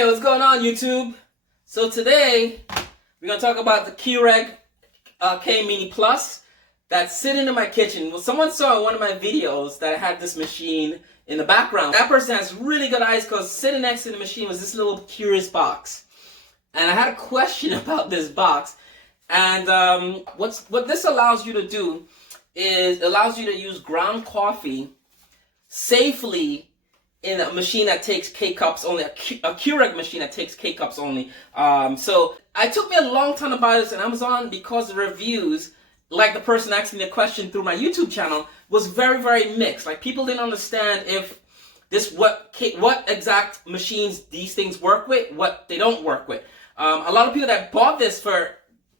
Hey, what's going on, YouTube? So today, we're going to talk about the Keurig K Mini Plus that's sitting in my kitchen. Well, someone saw in one of my videos that I had this machine in the background. That person has really good eyes because sitting next to the machine was this little curious box. And I had a question about this box. And what this allows you to do is allows you to use ground coffee safely in a machine that takes K-Cups only, a Keurig machine that takes K-Cups only. So it took me a long time to buy this on Amazon because the reviews, like the person asking me the question through my YouTube channel, was very, very mixed. Like, people didn't understand if what exact machines these things work with, what they don't work with. A lot of people that bought this for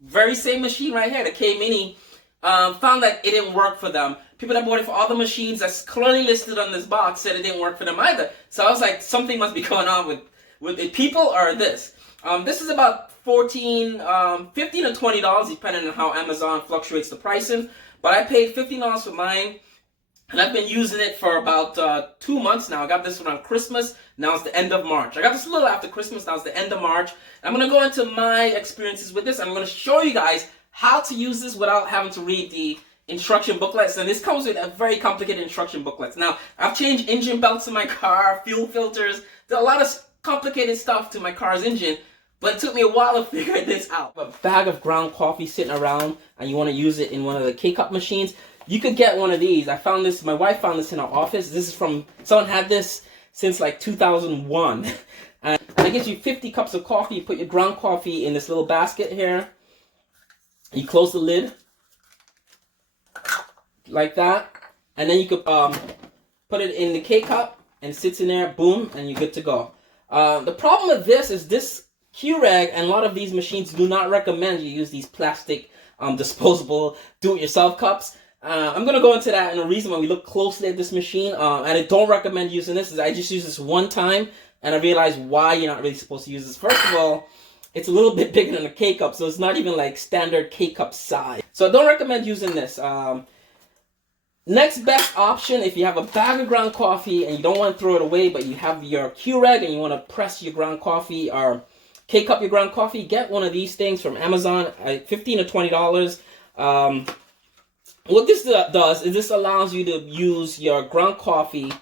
very same machine right here, the K Mini, found that it didn't work for them. People that bought it for all the machines that's clearly listed on this box said it didn't work for them either. So I was like, something must be going on with the people or this. This is about $15 to $20, depending on how Amazon fluctuates the pricing. But I paid $15 for mine, and I've been using it for about 2 months now. I got this one on Christmas. Now it's the end of March. I got this a little after Christmas. Now it's the end of March. I'm going to go into my experiences with this. I'm going to show you guys how to use this without having to read the instruction booklets, and this comes with a very complicated instruction booklets. Now, I've changed engine belts in my car, fuel filters, there's a lot of complicated stuff to my car's engine, but it took me a while to figure this out. A bag of ground coffee sitting around, and you want to use it in one of the K-Cup machines, you could get one of these. I found this, my wife found this in our office. This is from, someone had this since like 2001. And it gives you 50 cups of coffee. You put your ground coffee in this little basket here. You close the lid like that, and then you could put it in the K-Cup, and it sits in there, boom, and you're good to go. The problem with this is this Keurig and a lot of these machines do not recommend you use these plastic disposable do-it-yourself cups. I'm going to go into that, and the reason why we look closely at this machine, and I don't recommend using this, is I just used this one time, and I realized why you're not really supposed to use this. First of all, it's a little bit bigger than a K-Cup, so it's not even like standard K-Cup size. So I don't recommend using this. Next best option, if you have a bag of ground coffee and you don't want to throw it away, but you have your Keurig and you want to press your ground coffee or K-Cup your ground coffee, get one of these things from Amazon, $15 to $20. What this does is this allows you to use your ground coffee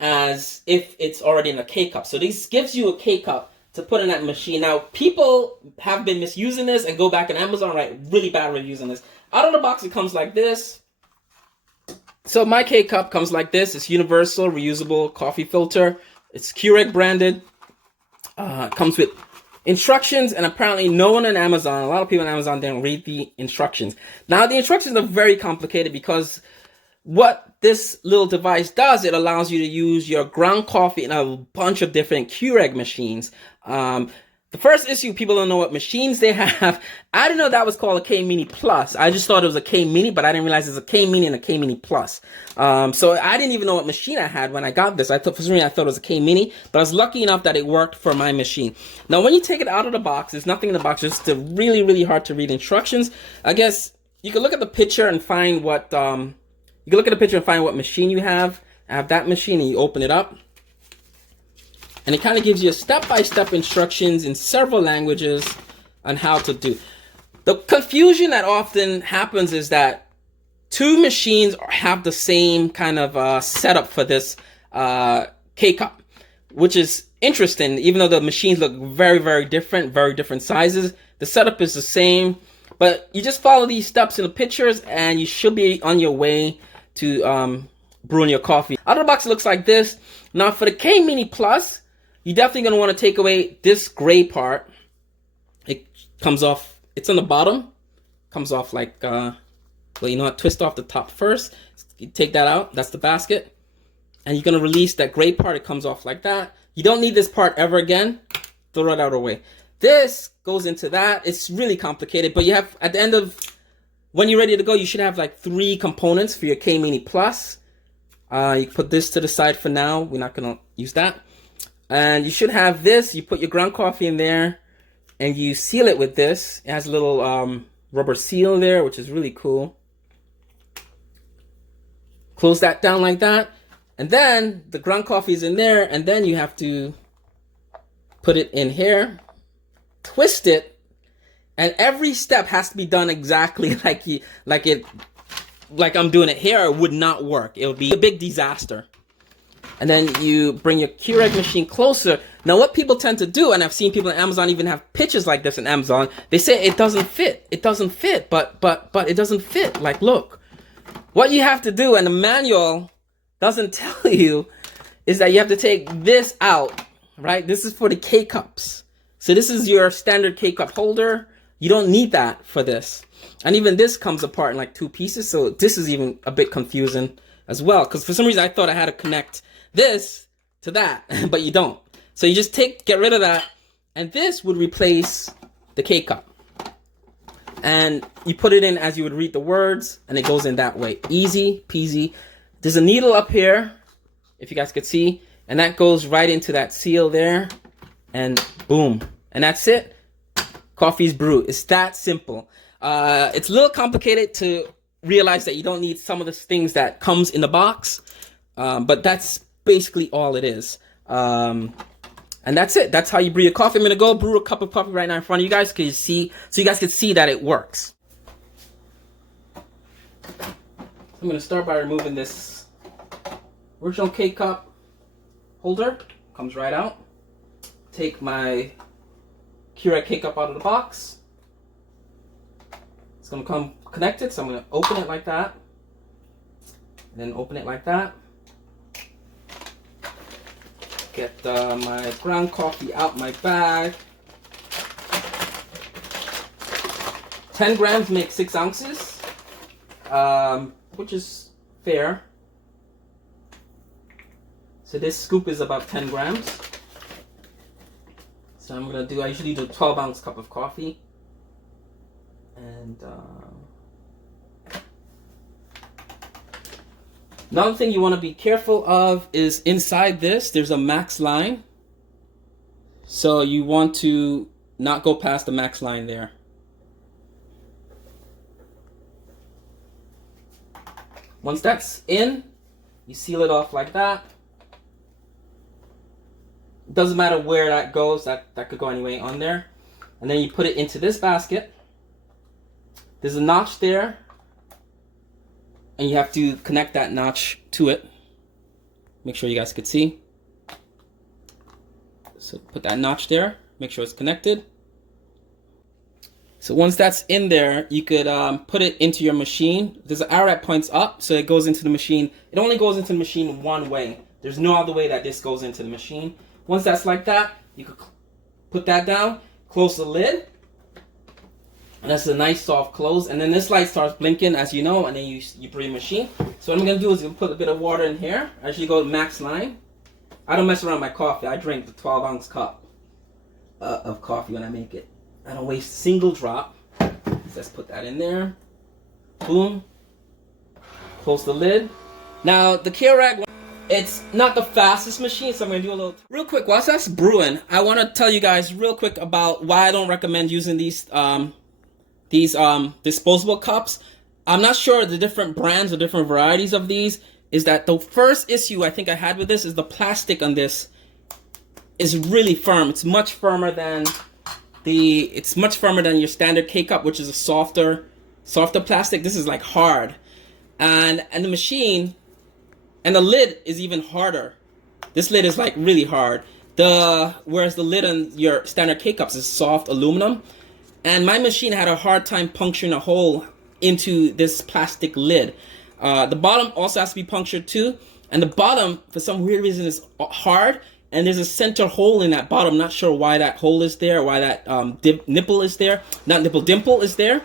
as if it's already in a K-Cup. So this gives you a K-Cup to put in that machine. Now, people have been misusing this and go back on Amazon, write really bad reviews on this. Out of the box, it comes like this. So my K-Cup comes like this. It's universal, reusable coffee filter. It's Keurig branded. It comes with instructions, and apparently no one on Amazon, a lot of people on Amazon didn't read the instructions. Now, the instructions are very complicated because what this little device does, it allows you to use your ground coffee in a bunch of different Keurig machines. The first issue, people don't know what machines they have. I didn't know that was called a K Mini Plus. I just thought it was a K Mini, but I didn't realize it's a K Mini and a K Mini Plus. So I didn't even know what machine I had when I got this. For some reason, I thought it was a K Mini, but I was lucky enough that it worked for my machine. Now, when you take it out of the box, there's nothing in the box, just the really, really hard to read instructions. I guess you can look at the picture and find what, machine you have. I have that machine, and you open it up. And it kind of gives you step-by-step instructions in several languages on how to do. The confusion that often happens is that two machines have the same kind of setup for this K-Cup, which is interesting. Even though the machines look very, very different sizes, the setup is the same. But you just follow these steps in the pictures, and you should be on your way to brewing your coffee. Out of the box, it looks like this. Now, for the K Mini Plus, you're definitely going to want to take away this gray part. It comes off, it's on the bottom. Comes off like, well, you know what, twist off the top first. You take that out, that's the basket. And you're going to release that gray part, it comes off like that. You don't need this part ever again. Throw it out of the way. This goes into that. It's really complicated, but you have, at the end of, when you're ready to go, you should have like 3 components for your K Mini Plus. You put this to the side for now. We're not going to use that. And you should have this. You put your ground coffee in there, and you seal it with this. It has a little rubber seal there, which is really cool. Close that down like that. And then the ground coffee is in there, and then you have to put it in here, twist it, and every step has to be done exactly like I'm doing it here. It would not work. It would be a big disaster. And then you bring your Keurig machine closer. Now, what people tend to do, and I've seen people on Amazon even have pictures like this in Amazon, they say it doesn't fit. It doesn't fit, but it doesn't fit. Like, look, what you have to do, and the manual doesn't tell you, is that you have to take this out, right? This is for the K-Cups. So this is your standard K-Cup holder. You don't need that for this. And even this comes apart in like 2 pieces. So this is even a bit confusing as well. Because for some reason I thought I had to connect this to that, but you don't. So you just get rid of that. And this would replace the K-Cup. And you put it in as you would read the words, and it goes in that way. Easy peasy. There's a needle up here, if you guys could see, and that goes right into that seal there, and boom. And that's it. Coffee's brewed. It's that simple. It's a little complicated to realize that you don't need some of the things that comes in the box, but that's basically all it is. And that's it. That's how you brew your coffee. I'm gonna go brew a cup of coffee right now in front of you guys, so you guys can see that it works. I'm gonna start by removing this original K cup holder. Comes right out. Take my Keurig K cup out of the box. It's gonna come connected, so I'm gonna open it like that, and then open it like that. Get my ground coffee out my bag. 10 grams make 6 ounces, which is fair. So this scoop is about 10 grams. So I'm gonna I usually do a 12-ounce cup of coffee. And another thing you want to be careful of is inside this, there's a max line. So you want to not go past the max line there. Once that's in, you seal it off like that. It doesn't matter where that goes, that could go anyway on there. And then you put it into this basket. There's a notch there, and you have to connect that notch to it. Make sure you guys could see. So put that notch there, make sure it's connected. So once that's in there, you could put it into your machine. There's an arrow that points up, so it goes into the machine. It only goes into the machine one way. There's no other way that this goes into the machine. Once that's like that, you could put that down, close the lid. And that's a nice soft close, and then this light starts blinking, as you know, and then you brew your machine. So what I'm gonna do is put a bit of water in here. I usually go to max line. I don't mess around with my coffee. I drink the 12-ounce cup of coffee when I make it. I don't waste a single drop. So let's put that in there. Boom. Close the lid. Now the Keurig, it's not the fastest machine, so I'm gonna do a little real quick. Whilst that's brewing, I want to tell you guys real quick about why I don't recommend using these disposable cups. I'm not sure the different brands or different varieties of these. Is that the first issue I think I had with this is the plastic on this is really firm. It's much firmer than your standard K cup, which is a softer plastic. This is like hard, and the machine and the lid is even harder. This lid is like really hard. Whereas the lid on your standard K cups is soft aluminum. And my machine had a hard time puncturing a hole into this plastic lid. The bottom also has to be punctured too. And the bottom, for some weird reason, is hard. And there's a center hole in that bottom. Not sure why that hole is there, why that nipple is there. Not nipple, dimple is there.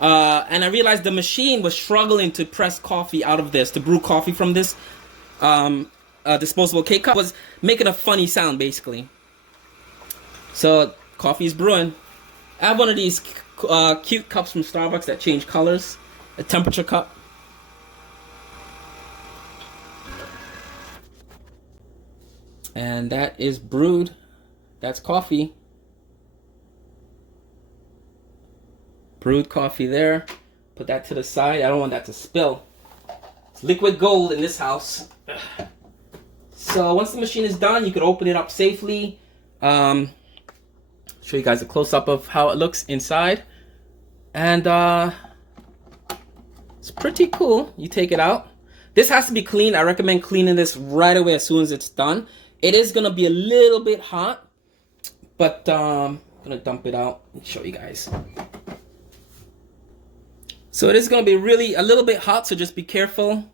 And I realized the machine was struggling to press coffee out of this, to brew coffee from this disposable K cup. Was making a funny sound, basically. So, coffee is brewing. I have one of these cute cups from Starbucks that change colors. A temperature cup. And that is brewed. That's coffee. Brewed coffee there. Put that to the side. I don't want that to spill. It's liquid gold in this house. So once the machine is done, you can open it up safely. Show you guys a close-up of how it looks inside. And it's pretty cool. You take it out. This has to be clean. I recommend cleaning this right away as soon as it's done. It is gonna be a little bit hot, but I'm gonna dump it out and show you guys. So it is gonna be really a little bit hot, so just be careful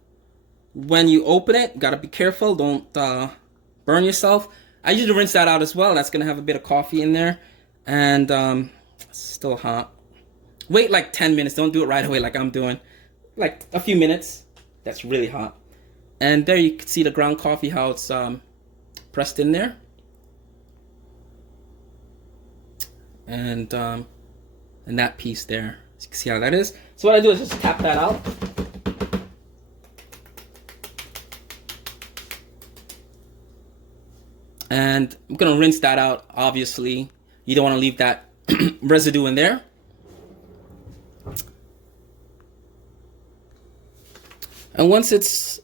when you open it. Gotta be careful, don't burn yourself. I usually rinse that out as well. That's gonna have a bit of coffee in there, and it's still hot. Wait like 10 minutes. Don't do it right away like I'm doing. Like a few minutes. That's really hot. And there you can see the ground coffee, how it's pressed in there. And that piece there. So you can see how that is. So what I do is just tap that out. And I'm gonna rinse that out, obviously. You don't want to leave that residue in there. And once it's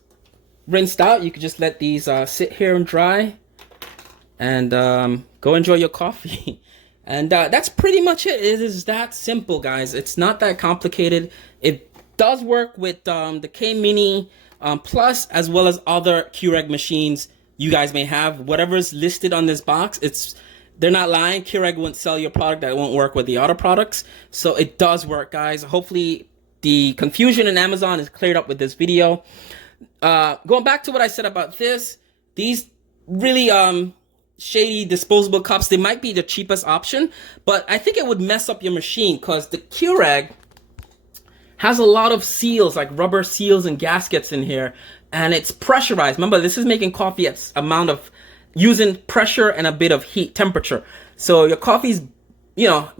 rinsed out, you can just let these sit here and dry, and go enjoy your coffee. And that's pretty much it. It is that simple, guys. It's not that complicated. It does work with the K Mini Plus, as well as other Keurig machines you guys may have. Whatever's listed on this box, they're not lying. Keurig won't sell your product that won't work with the other products. So it does work, guys. Hopefully the confusion in Amazon is cleared up with this video. Going back to what I said about this, these really shady disposable cups, they might be the cheapest option, but I think it would mess up your machine, because the Keurig has a lot of seals, like rubber seals and gaskets in here, and it's pressurized. Remember, this is making coffee at amount of using pressure and a bit of heat temperature. So your coffee's,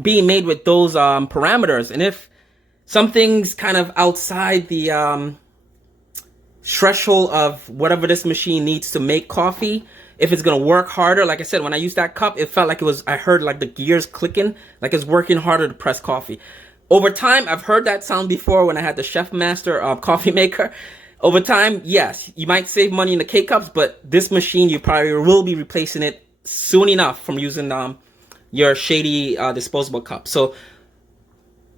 being made with those parameters, and if something's kind of outside the threshold of whatever this machine needs to make coffee, if it's gonna work harder, like I said, when I used that cup, it felt like I heard like the gears clicking, like it's working harder to press coffee. Over time, I've heard that sound before when I had the Chef Master coffee maker. Over time, yes, you might save money in the K cups, but this machine, you probably will be replacing it soon enough from using your shady disposable cup. So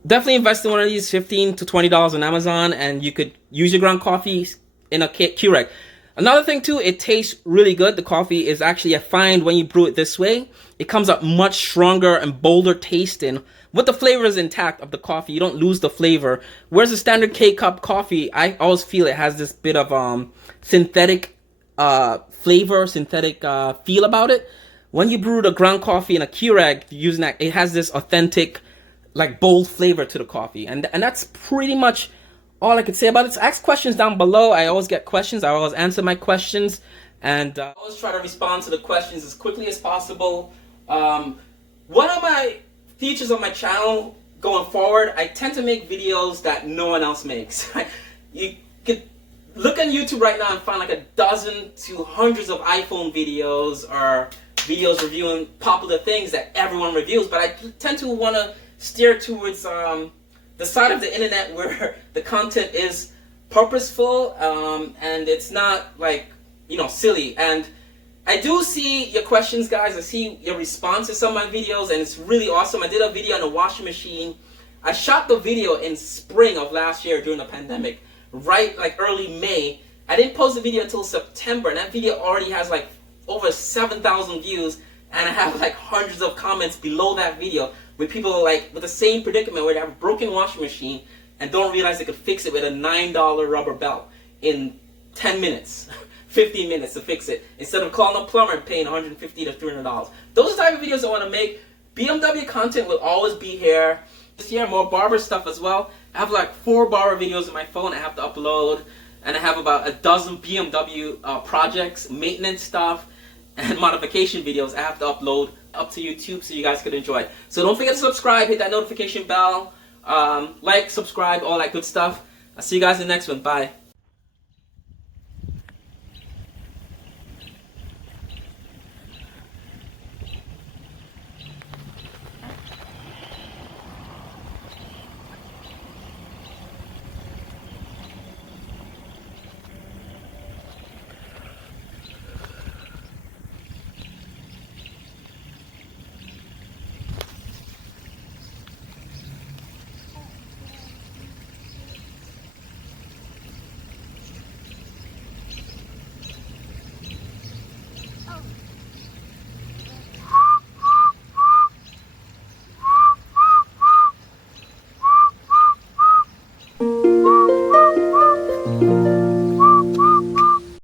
definitely invest in one of these, $15 to $20 on Amazon, and you could use your ground coffee in a Keurig. Another thing too, it tastes really good. The coffee is actually, I find when you brew it this way, it comes up much stronger and bolder tasting. With the flavors intact of the coffee, you don't lose the flavor. Whereas the standard K cup coffee, I always feel it has this bit of synthetic flavor, synthetic feel about it. When you brew the ground coffee in a Keurig, using that, it has this authentic, like bold flavor to the coffee, and that's pretty much all I could say about it. So ask questions down below. I always get questions. I always answer my questions, and I always try to respond to the questions as quickly as possible. One of my features on my channel going forward, I tend to make videos that no one else makes. You could look on YouTube right now and find like a dozen to hundreds of iPhone videos or videos reviewing popular things that everyone reviews, but I tend to want to steer towards the side of the internet where the content is purposeful and it's not like, silly. And I do see your questions, guys. I see your response to some of my videos, and it's really awesome. I did a video on a washing machine. I shot the video in spring of last year during the pandemic, right like early May. I didn't post the video until September, and that video already has like over 7,000 views, and I have like hundreds of comments below that video with people like with the same predicament where they have a broken washing machine and don't realize they could fix it with a $9 rubber belt in 10 minutes, 15 minutes to fix it, instead of calling a plumber and paying $150 to $300. Those are the type of videos I want to make. BMW content will always be here. This year, more barber stuff as well. I have like 4 barber videos on my phone I have to upload, and I have about a dozen BMW projects, maintenance stuff, and modification videos I have to upload up to YouTube so you guys could enjoy. So don't forget to subscribe, hit that notification bell, like, subscribe, all that good stuff. I'll see you guys in the next one. Bye.